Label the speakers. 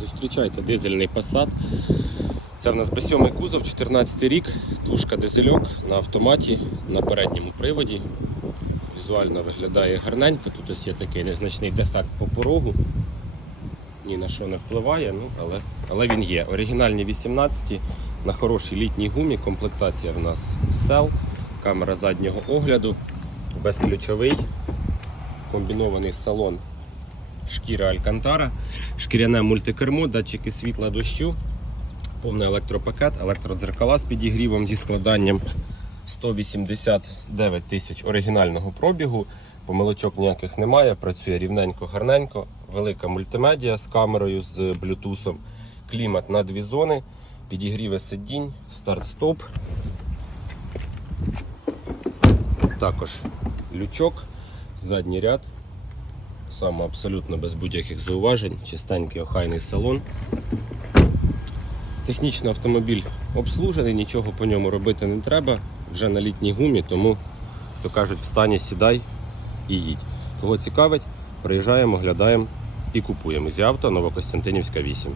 Speaker 1: Зустрічайте дизельний Passat. Це в нас B7 кузов, 14 рік, двушка дизельок на автоматі, на передньому приводі. Візуально виглядає гарненько. Тут ось є такий незначний дефект по порогу. Ні на що не впливає, ну, але, але він є. Оригінальні 18 на хорошій літній гумі. Комплектація в нас сел, камера заднього огляду, безключовий, комбінований салон шкіра Алькантара, шкіряне мультикермо, датчики світла дощу, повний електропакет, електродзеркала з підігрівом зі складанням 189 тисяч оригінального пробігу. Помилочок ніяких немає, працює рівненько, гарненько, велика мультимедіа з камерою, з блютусом, клімат на дві зони, підігріве сидінь, старт-стоп. Також лючок, задній ряд, саме абсолютно без будь-яких зауважень, чистенький охайний салон. Технічно автомобіль обслужений, нічого по ньому робити не треба. Вже на літній гумі, тому, то кажуть, встані, сідай і їдь. Кого цікавить, приїжджаємо, оглядаємо і купуємо. Зі авто Новокостянтинівська 8.